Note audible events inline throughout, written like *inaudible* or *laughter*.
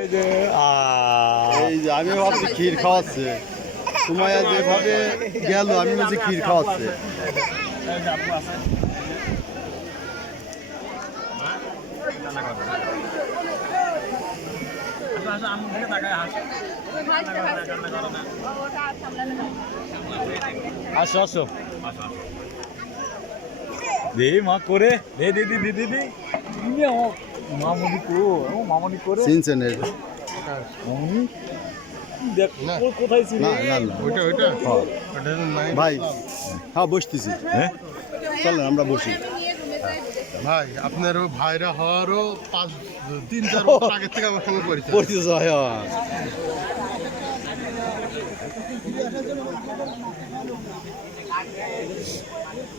এই আমি ভাবছি ক্ষীর খাওয়াচ্ছে। সুমাইয়া যেভাবে গেল আমি বলছি ক্ষীর খাওয়াচ্ছে। আসো আসো। দে মা, করে। দে দে দে দে দে দে। ইয়ে ও মামনি কো ও মামনি করে। চিনছেন এটা মামনি? দেখ ও কোথায় ছিল না না না। ওইটা ওইটা? হ্যাঁ। ভাই হ্যাঁ বসতেছি। হ্যাঁ? চলেন আমরা বসি। ভাই আপনার ভাইরা হওয়ারও পাঁচ তিন চার বছর *laughs* আগে থেকে আমার সঙ্গে পরিচয়। পরিচিত হয়।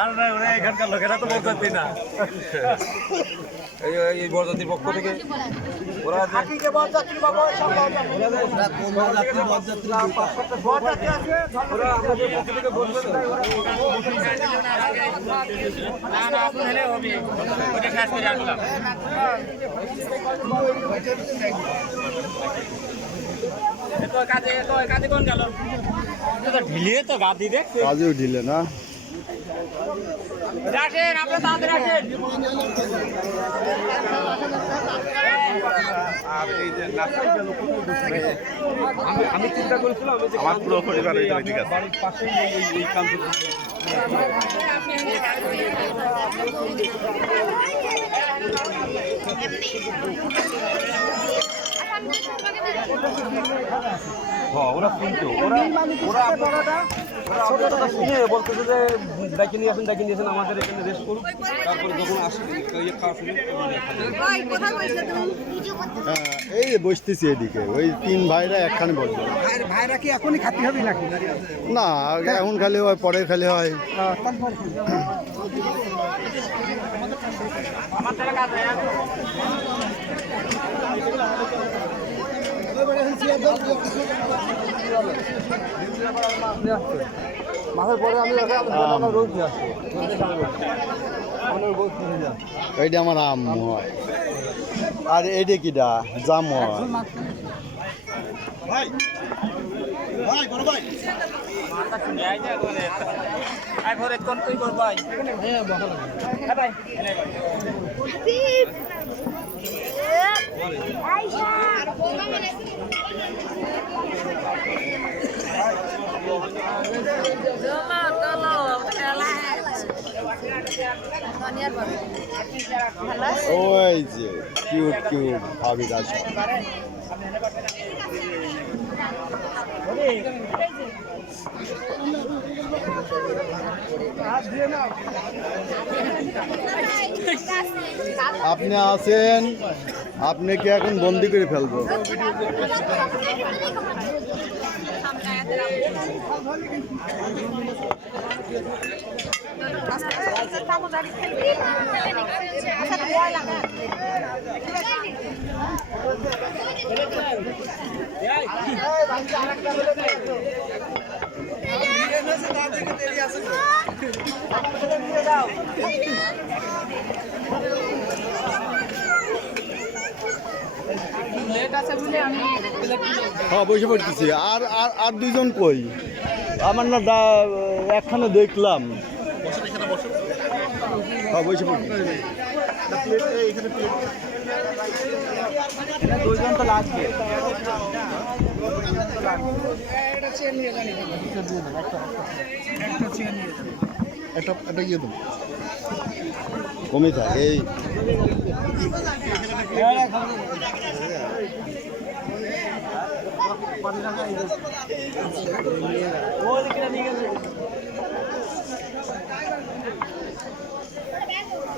আর না ওরা এখানকার লোকেরা তো বলতে না। এই এই বরযাত্রীর পক্ষ থেকে। ওরা ওরা আমাদের পক্ষ থেকে বলবে ঢিলিয়ে তো গাদি দেখ কাজেও ঢিলে না। রাখেন আপনার তাড়াতাড়ি রাখেন। আমি চিন্তা করেছিলাম আমি আমার পুরো পরিবার বাড়ির পাশে এই এই কান্ত হ্যাঁ ওরা ওরা ওরা নিয়ে তারপরে এই বসতেছি এদিকে। ওই তিন ভাইরা একখানে বসবে। ভাইরা কি এখনই খাতি হবে নাকি না, এখন খালি হয়, পরে খালি হয়। মাসের পরে আমি আমার রোজ নিয়ে আসব। এইটা আমার আম হয়। আর এইটা কিটা জাম হয় ওই যে কিউট কিউট ভাবিরা সব আপনি আছেন আপনি কি এখন বন্দি করে ফেলব? হ্যাঁ বসে পড়তেছি। আর আর আর দুজন কই? আমার না ডা- একখানে দেখলাম। হ্যাঁ দুজন তো লাগবে একটা একটা ইয়ে দেবো। কমে থাক এই।